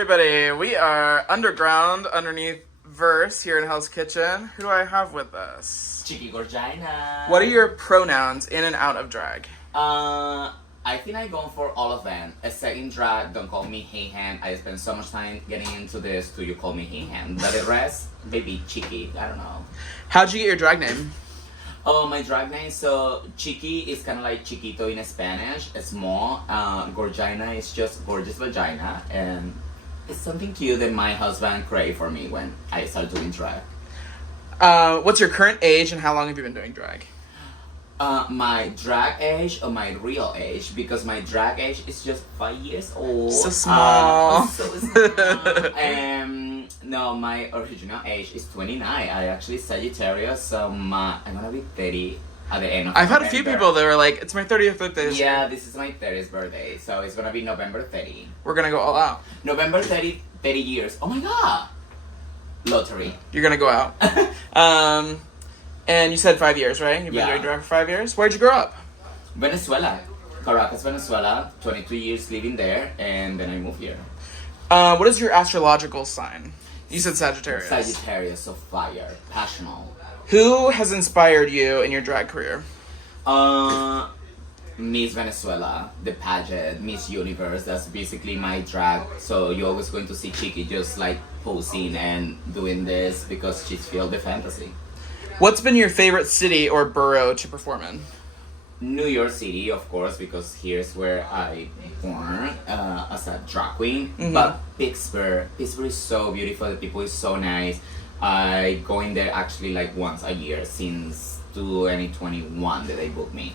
everybody. We are underground, underneath Verse here in Hell's Kitchen. Who do I have with us? Chicky, Gorgina. What are your pronouns in and out of drag? I think I go for all of them. Except in drag, don't call me hey hand. I spend so much time getting into this to you call me hey hand. But the rest, maybe Chicky. I don't know. How'd you get your drag name? Oh, my drag name, so Chicky is kind of like chiquito in Spanish, small. Gorgina is just gorgeous vagina, and it's something cute that my husband created for me when I started doing drag. What's your current age and how long have you been doing drag? My drag age or my real age, because my drag age is just 5 years old. So small. So small. No, my original age is 29. I actually Sagittarius, so I'm gonna be 30 at the end of I've November. had a few people that were like, it's my 30th birthday. Yeah, this is my 30th birthday, so it's gonna be November 30. We're gonna go all out. November 30, 30 years. Oh my god! Lottery. You're gonna go out. And you said 5 years, right? You've been doing drag for 5 years? Where'd you grow up? Venezuela. Caracas, Venezuela. 22 years living there, and then I moved here. What is your astrological sign? You said Sagittarius. Sagittarius, so fire, passional. Who has inspired you in your drag career? Miss Venezuela, the pageant, Miss Universe, that's basically my drag. So you're always going to see Chicky just like posing and doing this because she's filled the fantasy. What's been your favorite city or borough to perform in? New York City, of course, because here's where I born as a drag queen. Mm-hmm. But Pittsburgh is so beautiful. The people is so nice. I go in there actually like once a year since 2021 that they booked me.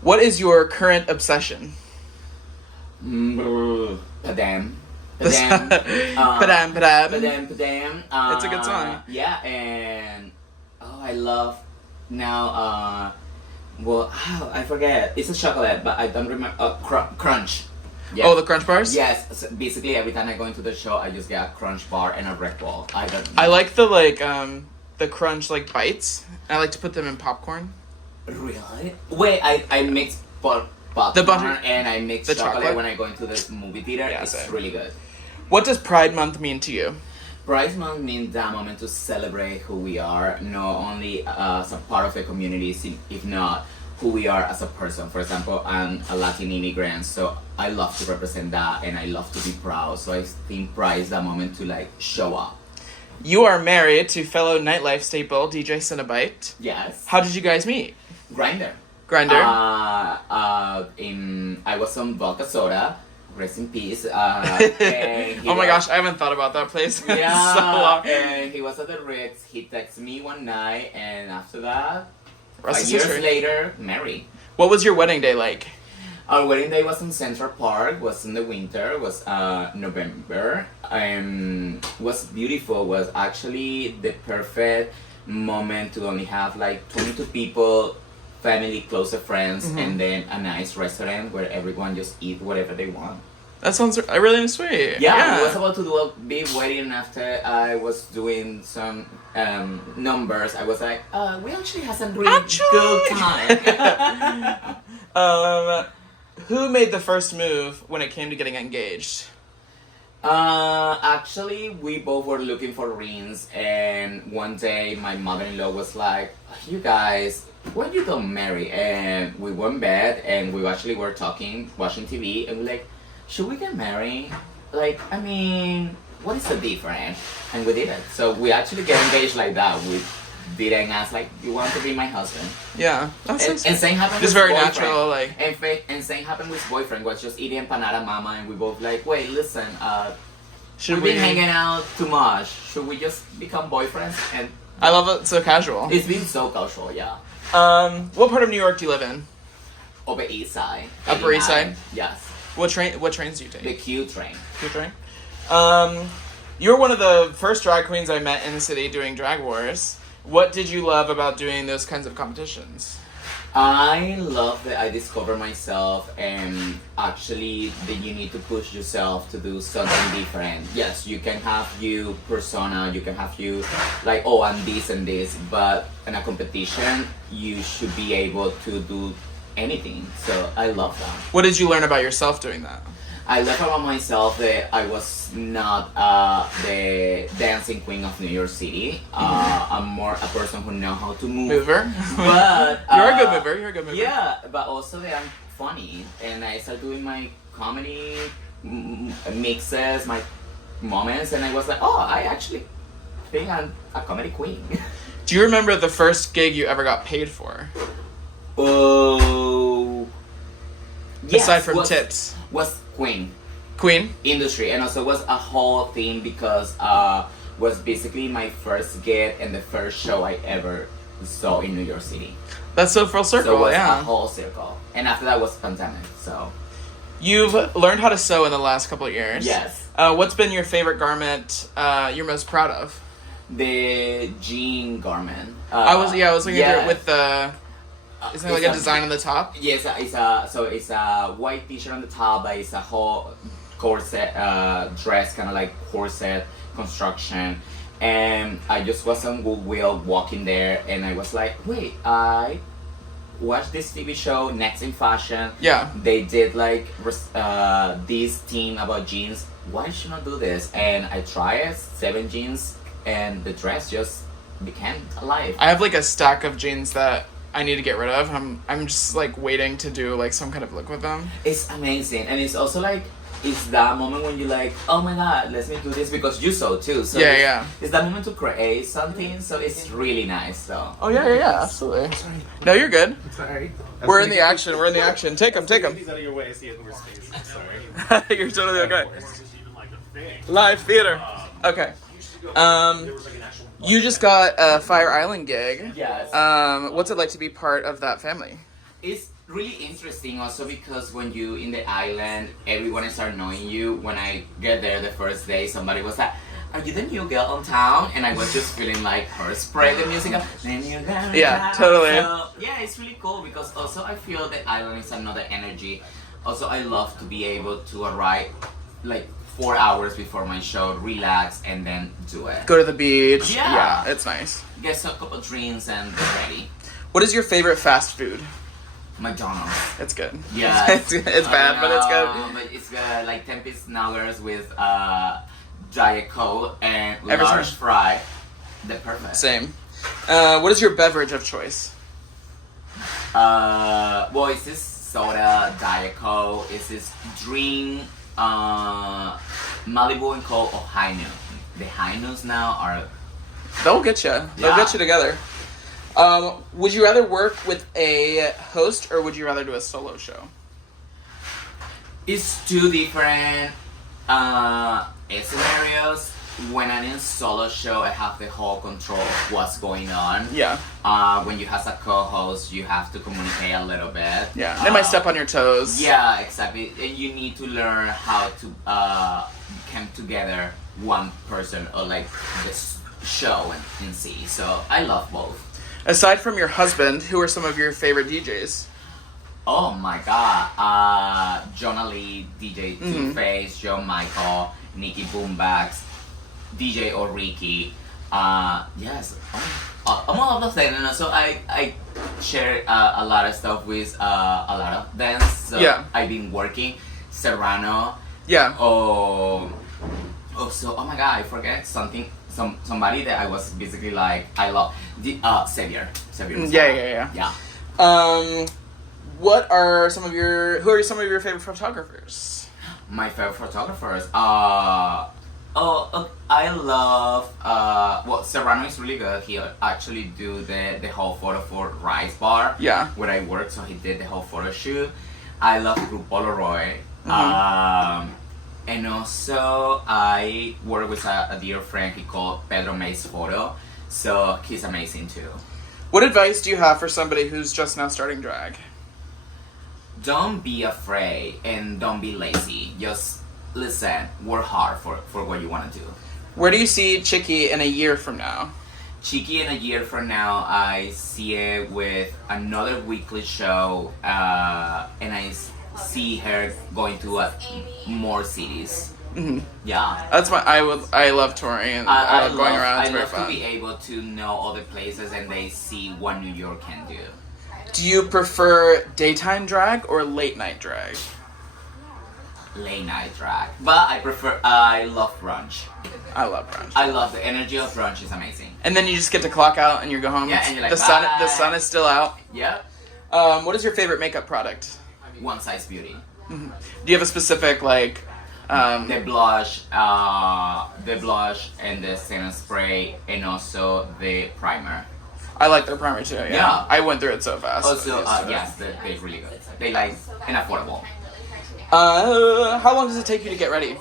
What is your current obsession? Padam. Padam, padam. Padam. It's a good song. Yeah, and I love now. Well, I forget. It's a chocolate, but I don't remember. Crunch. Yes. Oh, the Crunch bars? Yes. So basically, every time I go into the show, I just get a Crunch bar and a Red Bull. I like the Crunch bites. I like to put them in popcorn. Really? Wait, I mix popcorn The butter and I mix the chocolate when I go into the movie theater. Yeah, it's same. really good. What does Pride Month mean to you? Pride Month means that moment to celebrate who we are, not only as a part of the community, if not who we are as a person. For example, I'm a Latin immigrant, so I love to represent that and I love to be proud. So I think Pride is that moment to show up. You are married to fellow nightlife staple DJ Senobyte. Yes. How did you guys meet? Grindr. I was on Vodka Soda. Rest in peace. Oh my gosh, I haven't thought about that place in yeah, so long. And he was at the Ritz. He texted me one night, and after that, Rest 5 is years history. later, married. What was your wedding day like? Our wedding day was in Central Park. Was in the winter. Was November. Was beautiful. Was actually the perfect moment to only have 22 people. Family, closer friends, and then a nice restaurant where everyone just eat whatever they want. That sounds really sweet. Yeah, I was about to do a big wedding after I was doing some numbers. I was like, we actually had some really good time. Who made the first move when it came to getting engaged? Actually, we both were looking for rings, and one day my mother-in-law was like, you guys, why you don't marry? And we went in bed, and we actually were talking, watching TV, and we're like, should we get married? What is the difference? And we did it. So we actually get engaged like that. We didn't ask, you want to be my husband? Yeah, that's and same happened just with very boyfriend. natural, And same happened with boyfriend, was just eating empanada mama, and we both wait, listen, Should we've been hanging out too much. Should we just become boyfriends? And I love it, so casual. it's been so casual, yeah. What part of New York do you live in? Upper East Side. Upper East Side? Yes. What trains do you take? The Q train. Q train? You're one of the first drag queens I met in the city doing Drag Wars. What did you love about doing those kinds of competitions? I love that I discover myself, and actually that you need to push yourself to do something different. Yes, you can have you persona, you can have you I'm this and this, but in a competition, you should be able to do anything. So I love that. What did you learn about yourself doing that? I love about myself that I was not the dancing queen of New York City. I'm more a person who know how to move. Mover. But You're a good mover. You're a good mover. yeah, but also that I'm funny, and I started doing my comedy mixes, my moments, and I was like, oh, I actually think I'm a comedy queen. Do you remember the first gig you ever got paid for? Oh, yes, Aside from tips. Was Queen industry, and also was a whole thing because was basically my first gig and the first show I ever saw in New York City. That's so full circle, So it was yeah. a whole circle, and after that was pandemic. So you've learned how to sew in the last couple of years. yes, What's been your favorite garment you're most proud of? the jean garment. I was looking at it with the. Isn't it like it's a design on the top? Yes, it's a white t-shirt on the top, but it's a whole corset dress, kind of like corset construction. And I just was on Goodwill walking there, and I was like, wait, I watched this TV show, Next in Fashion. Yeah. They did like this theme about jeans. Why should I do this? And I tried 7 jeans, and the dress just became alive. I have like a stack of jeans that I need to get rid of. I'm just like waiting to do like some kind of look with them. It's amazing, and it's also like it's that moment when you're like, oh my god, let me do this because you saw too. So Yeah. it's that moment to create something. So it's really nice. So Oh yeah, absolutely. No, you're good. Sorry. We're in the action. We're in the action. Take them. Get these out of your way. I see it in more space. Sorry. You're totally okay. This is even like a thing. Live theater. Okay. You just got a Fire Island gig. yes, What's it like to be part of that family? it's really interesting also because when you in the island, everyone start knowing you. When I get there the first day, somebody was like, are you the new girl on town? And I was just feeling like her spray the music up. Yeah, totally. So, yeah, it's really cool because also I feel the island is another energy. Also, I love to be able to arrive like 4 hours before my show, relax, and then do it. Go to the beach. Yeah. It's nice. Get a couple drinks and get ready. What is your favorite fast food? McDonald's. It's good. Yeah. it's bad, but it's good. But it's good. Like 10-piece nuggets with Diet Coke and Every large time. fry. The perfect. Same. What is your beverage of choice? Well, it's this soda, Diet Coke. It's this drink, Malibu and Coke or High Noon. The High Noons now are. They'll get you. They'll Yeah. get you together. Would you rather work with a host or would you rather do a solo show? It's 2 different scenarios. When I'm in a solo show, I have the whole control of what's going on. Yeah. When you have a co-host, you have to communicate a little bit. Yeah. They might step on your toes. Yeah, exactly. And you need to learn how to come together one person or like this show and see. So I love both. Aside from your husband, who are some of your favorite DJs? Oh my god. Jonah Lee, DJ Two Face, John Michael, Nikki Boombax, DJ Oriki. Yes. Among all of them. And also I share a lot of stuff with a lot of bands. So Yeah. I've been working. Serrano. Yeah. Oh, so oh my god, I forget something. Somebody that I was basically like I love the Xavier. Yeah. Who are some of your favorite photographers? My favorite photographers. I love. Well, Serrano is really good. He actually do the whole photo for Rice Bar. Yeah. Where I work, so he did the whole photo shoot. I love Group Polaroid. And also, I work with a dear friend he called Pedro Mays Photo, so he's amazing too. What advice do you have for somebody who's just now starting drag? Don't be afraid and don't be lazy. Just listen, work hard for what you want to do. Where do you see Chicky in a year from now? Chicky in a year from now, I see it with another weekly show, and I see her going to more cities. Mm-hmm. Yeah. That's I love touring and I love going around. It's I very love fun. to be able to know other places and they see what New York can do. Do you prefer daytime drag or late night drag? late night drag. But I love brunch. I love brunch. I love the energy of brunch. Is amazing. And then you just get to clock out and you go home. Yeah, and you're like, the sun. bye. The sun is still out. Yep. What is your favorite makeup product? One Size Beauty. Mm-hmm. Do you have a specific like? The blush and the setting spray, and also the primer. I like their primer too. Yeah. I went through it so fast. Also, yes, they're really good. They like and affordable. How long does it take you to get ready?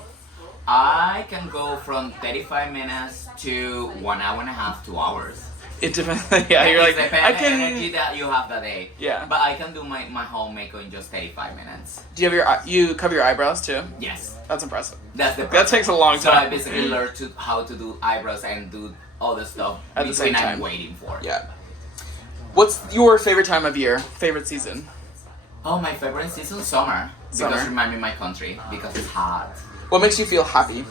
I can go from 35 minutes to 1 hour and a half, 2 hours. It depends. Yeah, you're like, I the can. energy that you have that day. Yeah. But I can do my whole makeup in just 35 minutes. Do you have you cover your eyebrows too? Yes. That's impressive. That's the That takes a long So I time. basically learned how to do eyebrows and do all the stuff At the same between time. I'm waiting for. Yeah. What's your favorite time of year? Favorite season? Oh, my favorite season, summer. Summer. Because remind me of my country. Because it's hot. What makes you feel happy?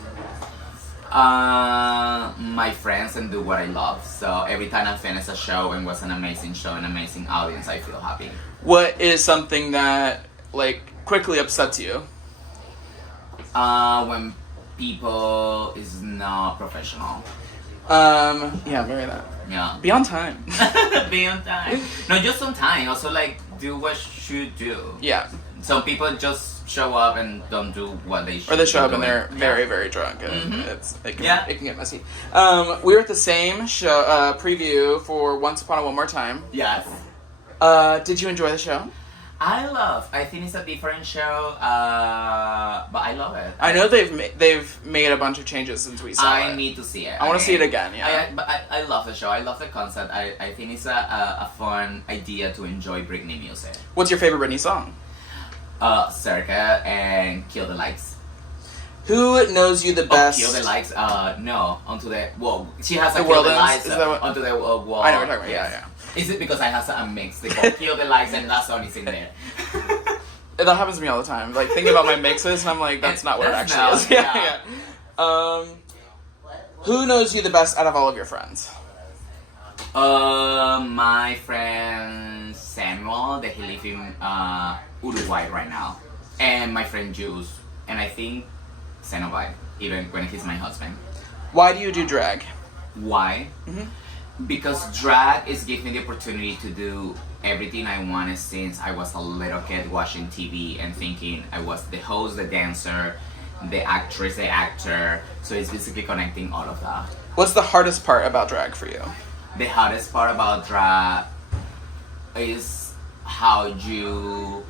My friends and do what I love. So every time I finish a show and was an amazing show, an amazing audience, I feel happy. What is something that like quickly upsets you? When people is not professional. Yeah, very that. Yeah. Be on time. Be on time. No, just on time. Also, like, do what you do. Yeah. Some people just show up and don't do what they should. Or they show be up and doing. they're very, very drunk, and Mhm. it can Yeah. get messy. We were at the same show preview for Once Upon a One More Time. Yes. Did you enjoy the show? I think it's a different show, but I love it. I know they've made a bunch of changes since we saw it. I need to see it. I want to see it again. Yeah. I love the show. I love the concept. I think it's a fun idea to enjoy Britney music. What's your favorite Britney song? Circa and Kill the Lights. Who knows you the best? Kill the Lights. No, onto the wall. She has a The Kill World the Ends? Lights Is that what- onto the wall. I know what you're talking about. Yes. Yeah. Is it because I have a mix? They call Kill the Lights and that song is in there. That happens to me all the time. Like thinking about my mixes, and I'm like, that's not what it That's actually not, is. Yeah. Who knows you the best out of all of your friends? My friend Samuel, that he lives in Uruguay right now, and my friend Jules, and I think Senobyte, even when he's my husband. Why do you do drag? Why? Mhm. Because drag is giving me the opportunity to do everything I wanted since I was a little kid watching TV and thinking I was the host, the dancer, the actress, the actor. So it's basically connecting all of that. What's the hardest part about drag for you? The hardest part about drag is how you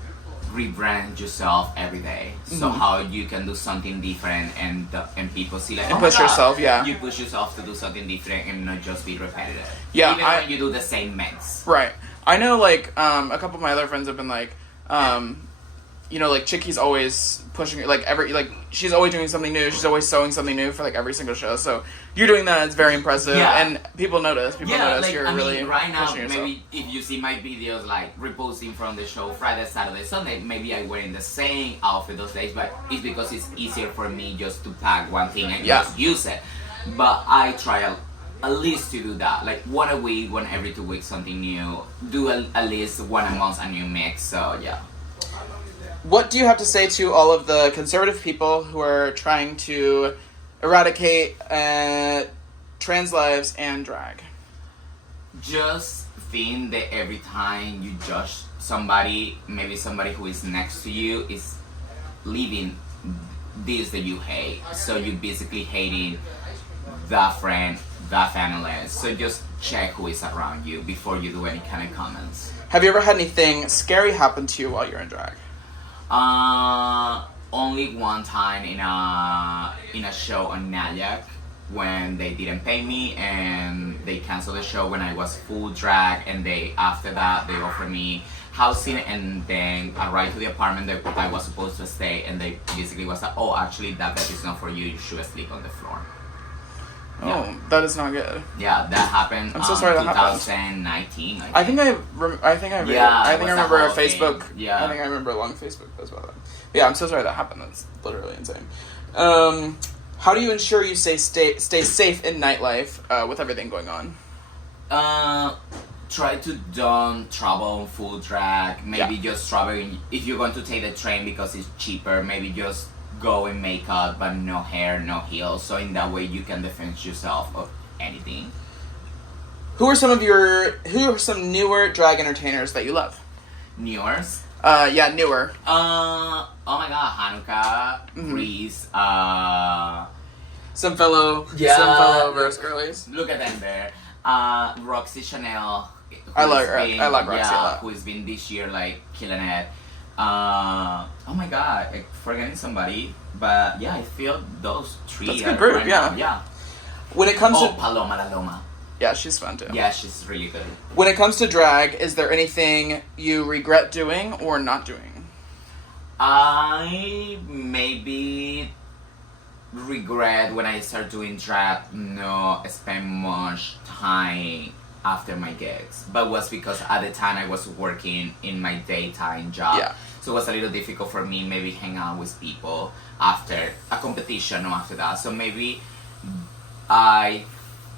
rebrand yourself every day. So how you can do something different and people see like, And oh my push God, yourself, yeah. You push yourself to do something different and not just be repetitive. Yeah, Even when you do the same mix. Right. I know, like, a couple of my other friends have been like, you know, like, Chicky's always pushing, like, she's always doing something new. She's always sewing something new for, like, every single show. So you're doing that. It's very impressive. Yeah. And people notice. People notice you're really right now, pushing yourself. maybe if you see my videos, like, reposting from the show Friday, Saturday, Sunday, maybe I'm wearing the same outfit those days, but it's because it's easier for me just to pack one thing and just use it. But I try at least to do that, like one a week, one every 2 weeks, something new. Do at least one a month a new mix. So yeah. What do you have to say to all of the conservative people who are trying to eradicate trans lives and drag? Just think that every time you judge somebody, maybe somebody who is next to you is living this that you hate. So you're basically hating that friend, that family. So just check who is around you before you do any kind of comments. Have you ever had anything scary happen to you while you're in drag? Only one time in a show on Nyack when they didn't pay me and they canceled the show when I was full drag, and after that they offered me housing, and then I arrived to the apartment that I was supposed to stay, and they basically was like, oh, actually that bed is not for you should sleep on the floor. Oh, that is not good. Yeah, that happened. I'm so sorry that happened. 2019. I think I remember a Facebook. Yeah. I think I remember a long Facebook post about that. But yeah, I'm so sorry that happened. That's literally insane. How do you ensure you stay safe in nightlife with everything going on? Try to don't travel full drag. Maybe just traveling if you're going to take the train because it's cheaper. Maybe just go in makeup but no hair, no heels. So in that way you can defend yourself of anything. Who are some newer drag entertainers that you love? Newers? Yeah, newer. Oh my god, Hanukkah, Reese, Some fellow verse girlies. Look at them there. Roxy Chanel. I like Roxy a lot. Who's been this year like killing it. Oh my god, I'm forgetting somebody. But yeah, I feel those three. That's a good group, yeah. Yeah. When it comes to Paloma La Loma. yeah, she's fun too. Yeah, she's really good. When it comes to drag, is there anything you regret doing or not doing? I maybe regret when I start doing drag, no spend much time after my gigs, but was because at the time I was working in my daytime job. Yeah. So it was a little difficult for me maybe hang out with people after a competition or after that. So maybe I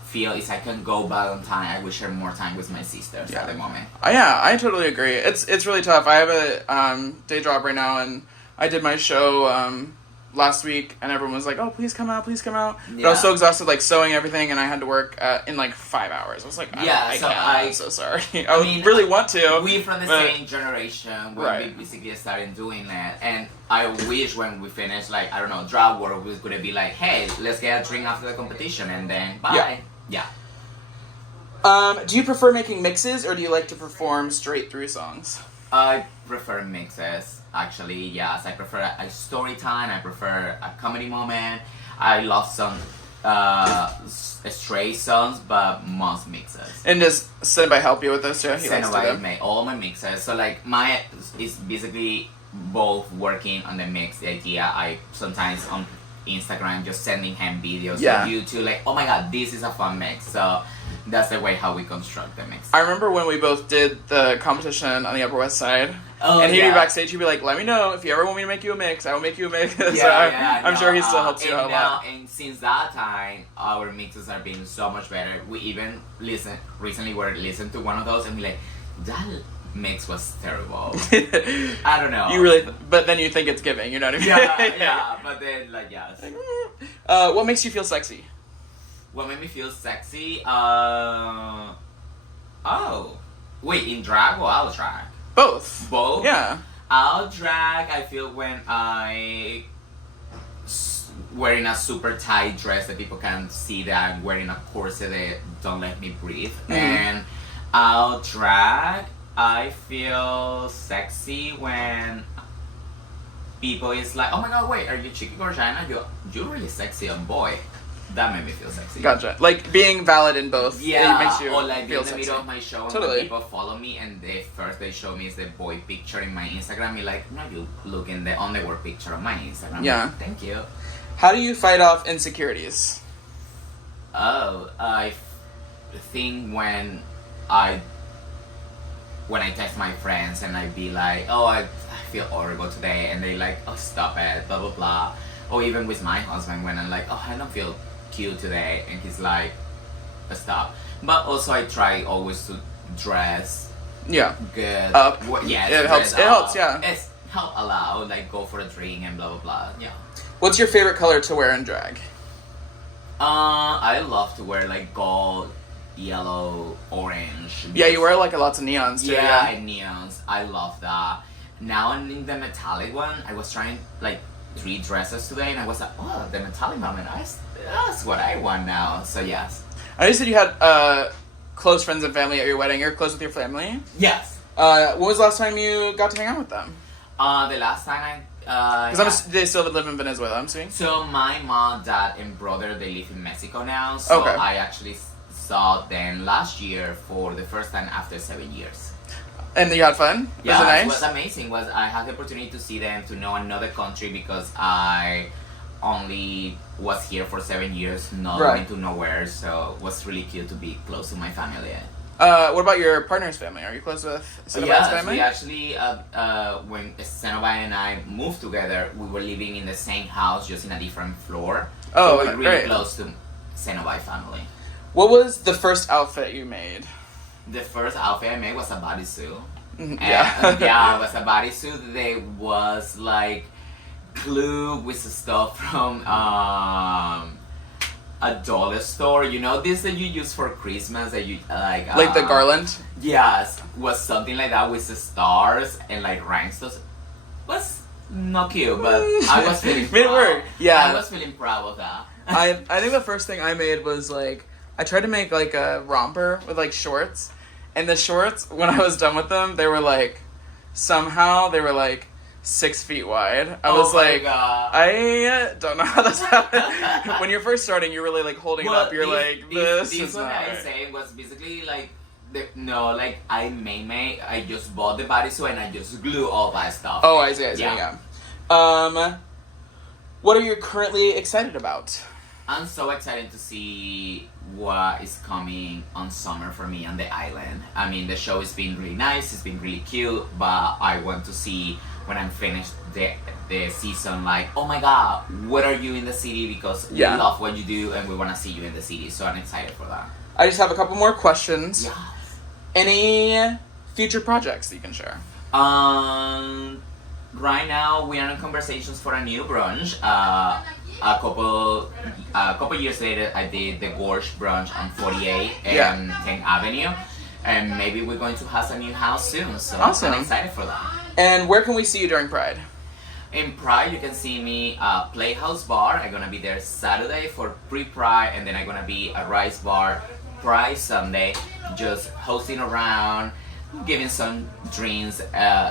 feel if I can go back on time, I would share more time with my sisters at the moment. Yeah, I totally agree. It's really tough. I have a day job right now, and I did my show last week, and everyone was like, "Oh, please come out, please come out." Yeah. But I was so exhausted, like sewing everything, and I had to work in like 5 hours. I was like, I'm so sorry. I mean, really want to. We from the same generation when we basically started doing that, and I wish when we finished, like I don't know, drag world was gonna be like, "Hey, let's get a drink after the competition," and then bye. Yeah. Do you prefer making mixes, or do you like to perform straight through songs? I prefer mixes, actually, yes. I prefer a story time, I prefer a comedy moment. I love some straight songs, but most mixes. And does Senobyte help you with this too? Senobyte made all my mixes. So like my is basically both working on the mix, the idea. I sometimes on Instagram just sending him videos of you to like, oh my god, this is a fun mix. So that's the way how we construct the mix. I remember when we both did the competition on the Upper West Side, and he'd be backstage, he'd be like, let me know if you ever want me to make you a mix, I will make you a mix. I'm sure he still helps you out a lot. And since that time, our mixes are being so much better. We even recently listened to one of those and we like, that mix was terrible. I don't know. But then you think it's giving, you know what I mean? Yeah, but then like, yes. What makes you feel sexy? What made me feel sexy? In drag or out drag? Both. Both? Yeah. Out drag, I feel when I wearing a super tight dress that people can see that I'm wearing a corset that don't let me breathe. And out drag, I feel sexy when people is like, oh my god, wait, are you Chicky Gorgina? You're really sexy on boy. That made me feel sexy. Gotcha. Like being valid in both. Yeah, it makes you or like feel in the middle of my show and when people follow me and the first they show me is the boy picture in my Instagram, you're like, no, you look in the underwear picture of my Instagram. Yeah. Like, thank you. How do you fight off insecurities? I think when I text my friends and I be like, oh, I feel horrible today, and they like, oh, stop it, blah blah blah. Or even with my husband when I'm like, oh, I don't feel cute today, and he's like, stop. But also I try always to dress good up. Yes, it helps. It helps. Yeah, it's help a lot. Like go for a drink and blah blah blah. Yeah. What's your favorite color to wear in drag? I love to wear like gold, yellow, orange. Yeah, you wear like lots of neons too. Yeah, and neons. I love that. Now I'm in the metallic one. I was trying like 3 dresses today, and I was like, oh, the metallic moment. That's what I want now. So yes. I know you said you had close friends and family at your wedding. You're close with your family? Yes. When was the last time you got to hang out with them? The last time Because they still live in Venezuela, I'm assuming? So my mom, dad, and brother, they live in Mexico now. So I actually saw them last year for the first time after 7 years. And you had fun? Yeah, was it nice? It was amazing. I had the opportunity to see them, to know another country, because I only was here for 7 years, not going to nowhere. So it was really cute to be close to my family. What about your partner's family? Are you close with Senobyte's family? We actually, when Senobyte and I moved together, we were living in the same house, just in a different floor. Oh, so we're really close to Senobyte family. What was the first outfit you made? The first outfit I made was a bodysuit. Yeah. Yeah, it was a bodysuit that was like glue with stuff from a dollar store. You know this that you use for Christmas that you Like the garland? Yes, was something like that with the stars and like rhinestones. Was not cute, but I was feeling Made it proud. work. Yeah. I was feeling proud of that. I think the first thing I made was like I tried to make like a romper with like shorts, and the shorts when I was done with them they were like somehow they were like 6 feet wide. I was like, God. I don't know how this happened. When you're first starting, you're really like holding it up. You're like, this is what not I right. saying was basically like I just bought the bodysuit and I just glue all that stuff. Oh, I see. Yeah. What are you currently excited about? I'm so excited to see what is coming on summer for me on the island. I mean, the show has been really nice, it's been really cute, but I want to see when I'm finished the season, like, oh my god, what are you in the city? Because we love what you do and we want to see you in the city, so I'm excited for that. I just have a couple more questions. Yeah. Any future projects that you can share? Right now we are in conversations for a new brunch. A couple years later, I did the Gorge brunch on 48 and 10th Avenue, and maybe we're going to have a new house soon. So awesome. I'm excited for that. And where can we see you during Pride? In Pride, you can see me at Playhouse Bar. I'm gonna be there Saturday for pre-Pride, and then I'm gonna be at Rice Bar Pride Sunday, just hosting around, giving some drinks.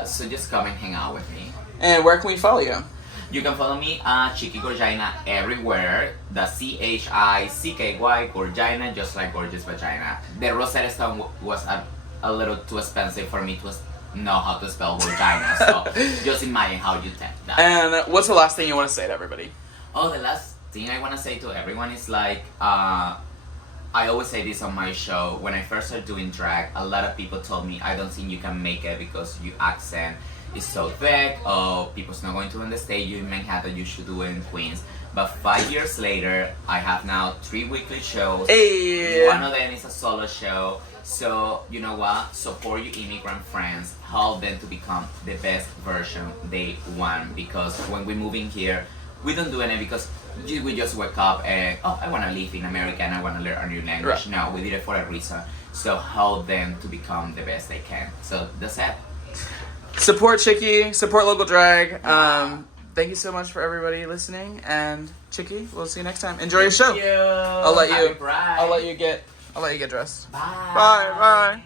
So just come and hang out with me. And where can we follow you? You can follow me at Chicky Gorgina everywhere. The CHICKY Gorgina, just like gorgeous vagina. The Rosetta Stone was a little too expensive for me to know how to spell vagina, so just imagine how you type that. And what's the last thing you want to say to everybody? Oh, the last thing I want to say to everyone is like, I always say this on my show. When I first started doing drag, a lot of people told me, I don't think you can make it because your accent is so thick, or people's not going to understand you in Manhattan, you should do it in Queens. But 5 years later, I have now 3 weekly shows. Hey. One of them is a solo show. So, you know what? Support your immigrant friends. Help them to become the best version they want. Because when we move in here, we don't do it because we just wake up and, oh, I want to live in America and I want to learn a new language. Right. No, we did it for a reason. So help them to become the best they can. So that's it. Support Chicky, support local drag. Thank you so much for everybody listening, and Chicky, we'll see you next time. Enjoy your show. Thank you. I'll let you get dressed. Bye. Bye.